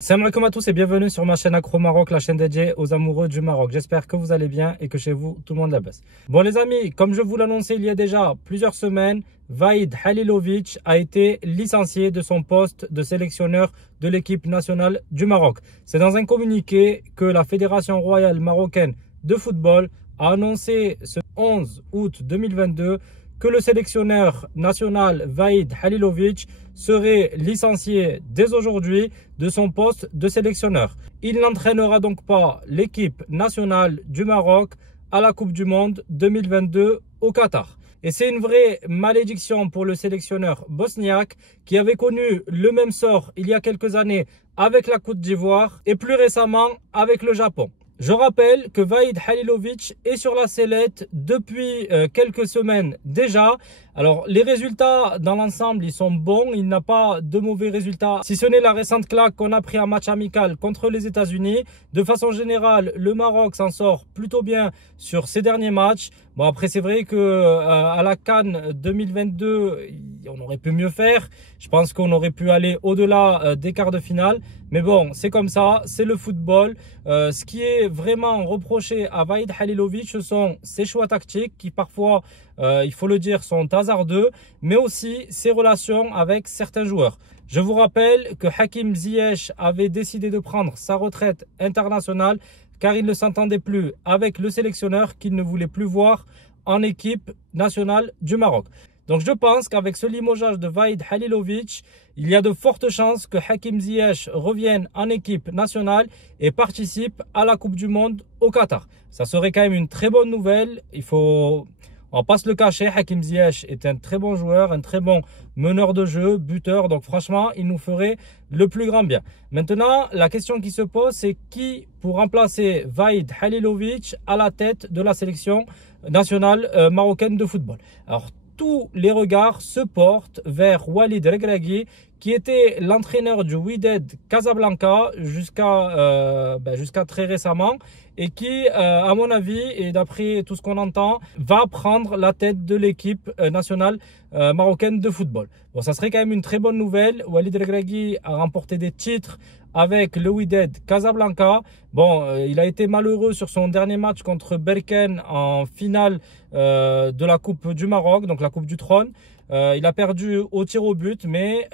Salam alaikum à tous et bienvenue sur ma chaîne Accro Maroc, la chaîne dédiée aux amoureux du Maroc. J'espère que vous allez bien et que chez vous, tout le monde la baisse. Bon les amis, comme je vous l'annonçais il y a déjà plusieurs semaines, Vahid Halilovic a été licencié de son poste de sélectionneur de l'équipe nationale du Maroc. C'est dans un communiqué que la Fédération royale marocaine de football a annoncé ce 11 août 2022 que le sélectionneur national Vahid Halilovic serait licencié dès aujourd'hui de son poste de sélectionneur. Il n'entraînera donc pas l'équipe nationale du Maroc à la Coupe du Monde 2022 au Qatar. Et c'est une vraie malédiction pour le sélectionneur bosniaque qui avait connu le même sort il y a quelques années avec la Côte d'Ivoire et plus récemment avec le Japon. Je rappelle que Vahid Halilovic est sur la sellette depuis quelques semaines déjà. Alors les résultats dans l'ensemble ils sont bons, il n'a pas de mauvais résultats si ce n'est la récente claque qu'on a pris en match amical contre les États-Unis. De façon générale, le Maroc s'en sort plutôt bien sur ces derniers matchs. Bon après c'est vrai que à la CAN 2022 on aurait pu mieux faire. Je pense qu'on aurait pu aller au-delà des quarts de finale. Mais bon, c'est comme ça, c'est le football. Ce qui est vraiment reproché à Vahid Halilovic, ce sont ses choix tactiques qui parfois, il faut le dire, sont hasardeux, mais aussi ses relations avec certains joueurs. Je vous rappelle que Hakim Ziyech avait décidé de prendre sa retraite internationale car il ne s'entendait plus avec le sélectionneur qu'il ne voulait plus voir en équipe nationale du Maroc. Donc je pense qu'avec ce limogeage de Vahid Halilovic, il y a de fortes chances que Hakim Ziyech revienne en équipe nationale et participe à la Coupe du Monde au Qatar. Ça serait quand même une très bonne nouvelle. On va pas se le cacher, Hakim Ziyech est un très bon joueur, un très bon meneur de jeu, buteur. Donc franchement, il nous ferait le plus grand bien. Maintenant, la question qui se pose, c'est qui pour remplacer Vahid Halilovic à la tête de la sélection nationale marocaine de football. Alors, tous les regards se portent vers Walid Regragui, qui était l'entraîneur du Wydad Casablanca jusqu'à très récemment et qui, à mon avis, et d'après tout ce qu'on entend, va prendre la tête de l'équipe nationale marocaine de football. Bon, ça serait quand même une très bonne nouvelle. Walid Regragui a remporté des titres avec le Wydad Casablanca. Bon, il a été malheureux sur son dernier match contre Berkane en finale de la Coupe du Maroc, donc la Coupe du Trône. Il a perdu au tir au but, mais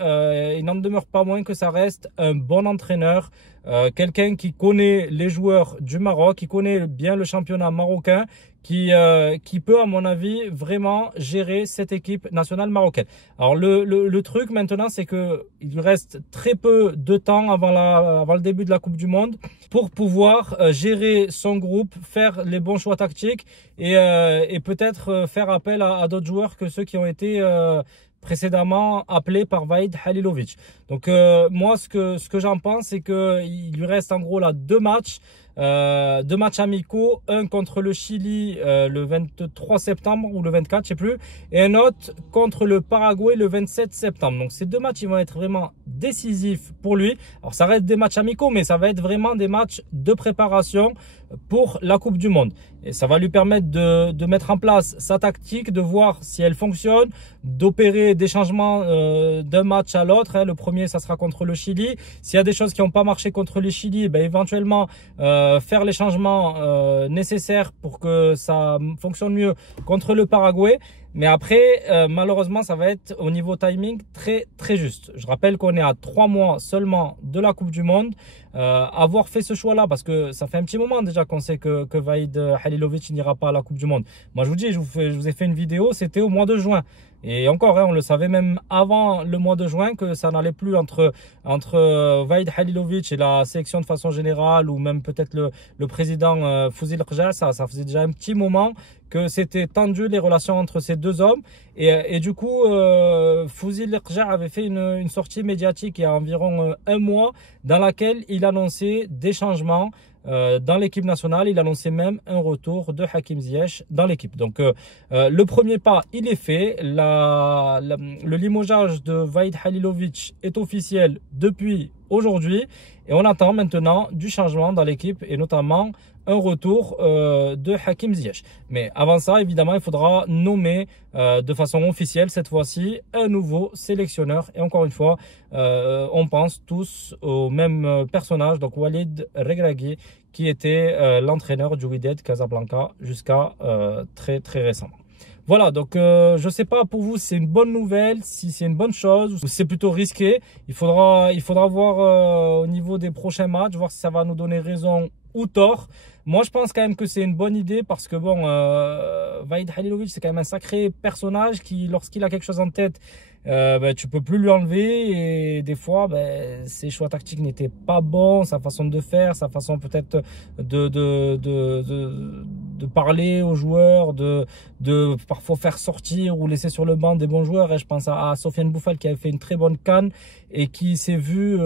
il n'en demeure pas moins que ça reste un bon entraîneur, quelqu'un qui connaît les joueurs du Maroc, qui connaît bien le championnat marocain, qui peut, à mon avis, vraiment gérer cette équipe nationale marocaine. Alors le truc maintenant, c'est que il lui reste très peu de temps avant le début de la Coupe du Monde pour pouvoir gérer son groupe, faire les bons choix tactiques et peut-être faire appel à d'autres joueurs que ceux qui ont été précédemment appelé par Vahid Halilovic. Donc moi ce que j'en pense, c'est qu'il lui reste en gros là deux matchs amicaux, un contre le Chili le 23 septembre ou le 24 je sais plus, et un autre contre le Paraguay le 27 septembre. Donc ces deux matchs ils vont être vraiment décisifs pour lui. Alors ça reste des matchs amicaux, mais ça va être vraiment des matchs de préparation pour la Coupe du Monde. Et ça va lui permettre de mettre en place sa tactique, de voir si elle fonctionne, d'opérer des changements d'un match à l'autre. Le premier, ça sera contre le Chili. S'il y a des choses qui n'ont pas marché contre le Chili, éventuellement faire les changements nécessaires pour que ça fonctionne mieux contre le Paraguay. Mais après, malheureusement, ça va être au niveau timing très très juste. Je rappelle qu'on est à 3 mois seulement de la Coupe du Monde. Avoir fait ce choix-là, parce que ça fait un petit moment déjà qu'on sait que Vahid Halilovic n'ira pas à la Coupe du Monde. Moi, je vous dis, je vous ai fait une vidéo, c'était au mois de juin. Et encore, on le savait même avant le mois de juin que ça n'allait plus entre Vahid Halilovic et la sélection de façon générale, ou même peut-être le président Fouzil Rja. Ça faisait déjà un petit moment que c'était tendu les relations entre ces deux hommes. Et du coup, Fouzil Rja avait fait une sortie médiatique il y a environ un mois dans laquelle il annonçait des changements dans l'équipe nationale. Il annonçait même un retour de Hakim Ziyech dans l'équipe. Donc le premier pas il est fait. Le limogeage de Vahid Halilovic est officiel depuis aujourd'hui. Et on attend maintenant du changement dans l'équipe et notamment un retour de Hakim Ziyech. Mais avant ça, évidemment, il faudra nommer de façon officielle cette fois-ci un nouveau sélectionneur. Et encore une fois, on pense tous au même personnage, donc Walid Regragui, qui était l'entraîneur du Wydad Casablanca jusqu'à très récemment. Voilà, donc je sais pas pour vous si c'est une bonne nouvelle, si c'est une bonne chose ou si c'est plutôt risqué. Il faudra voir au niveau des prochains matchs, voir si ça va nous donner raison ou tort. Moi, je pense quand même que c'est une bonne idée parce que bon, Vahid Halilovic, c'est quand même un sacré personnage qui, lorsqu'il a quelque chose en tête, tu peux plus lui enlever et des fois, ses choix tactiques n'étaient pas bons, sa façon de faire, sa façon peut-être de parler aux joueurs, de parfois faire sortir ou laisser sur le banc des bons joueurs. Et je pense à Sofiane Boufal qui avait fait une très bonne CAN et qui s'est vu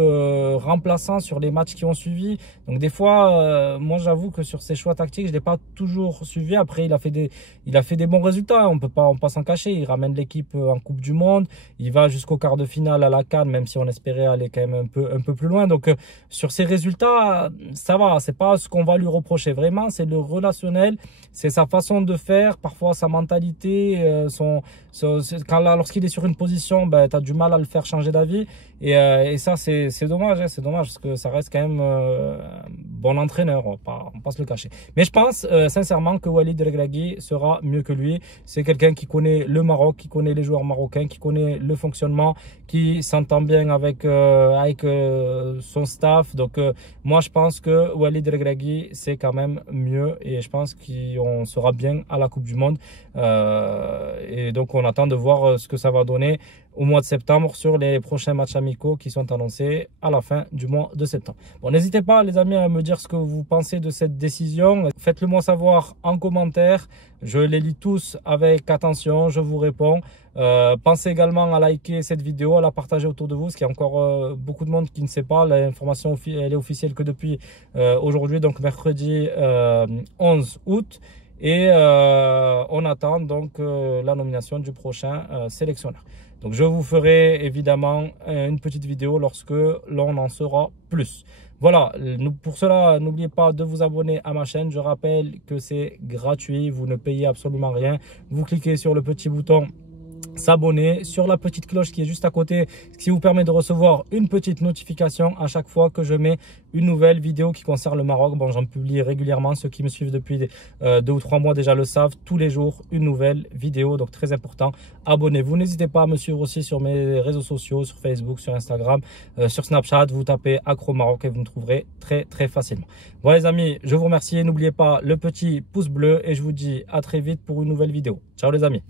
remplaçant sur les matchs qui ont suivi. Donc des fois, moi j'avoue que sur ses choix tactiques, je l'ai pas toujours suivi. Après, il a fait des bons résultats. On peut pas s'en cacher. Il ramène l'équipe en Coupe du Monde. Il va jusqu'au quart de finale à la CAN, même si on espérait aller quand même un peu plus loin. Donc sur ses résultats, ça va. C'est pas ce qu'on va lui reprocher. Vraiment, c'est le relationnel, c'est sa façon de faire, parfois sa mentalité, lorsqu'il est sur une position, tu as du mal à le faire changer d'avis. Et ça, c'est dommage, c'est dommage parce que ça reste quand même un bon entraîneur, on va pas se le cacher. Mais je pense sincèrement que Walid Regragui sera mieux que lui. C'est quelqu'un qui connaît le Maroc, qui connaît les joueurs marocains, qui connaît le fonctionnement, qui s'entend bien avec son staff. Donc moi, je pense que Walid Regragui, c'est quand même mieux et je pense qu'on sera bien à la Coupe du Monde. Et donc, on attend de voir ce que ça va donner au mois de septembre sur les prochains matchs amicaux qui sont annoncés à la fin du mois de septembre. Bon, n'hésitez pas les amis à me dire ce que vous pensez de cette décision. Faites-le moi savoir en commentaire. Je les lis tous avec attention, je vous réponds. Pensez également à liker cette vidéo, à la partager autour de vous, parce qu'il y a encore beaucoup de monde qui ne sait pas. L'information elle est officielle que depuis aujourd'hui, donc mercredi 11 août. Et on attend donc la nomination du prochain sélectionneur. Donc je vous ferai évidemment une petite vidéo lorsque l'on en saura plus. Voilà, pour cela, n'oubliez pas de vous abonner à ma chaîne. Je rappelle que c'est gratuit, vous ne payez absolument rien. Vous cliquez sur le petit bouton s'abonner, sur la petite cloche qui est juste à côté, ce qui vous permet de recevoir une petite notification à chaque fois que je mets une nouvelle vidéo qui concerne le Maroc. Bon, j'en publie régulièrement, ceux qui me suivent depuis 2 ou 3 mois déjà le savent, tous les jours une nouvelle vidéo, donc très important. Abonnez-vous, n'hésitez pas à me suivre aussi sur mes réseaux sociaux, sur Facebook, sur Instagram, sur Snapchat, vous tapez Accro Maroc et vous me trouverez très facilement. Voilà les amis, je vous remercie, n'oubliez pas le petit pouce bleu et je vous dis à très vite pour une nouvelle vidéo. Ciao les amis.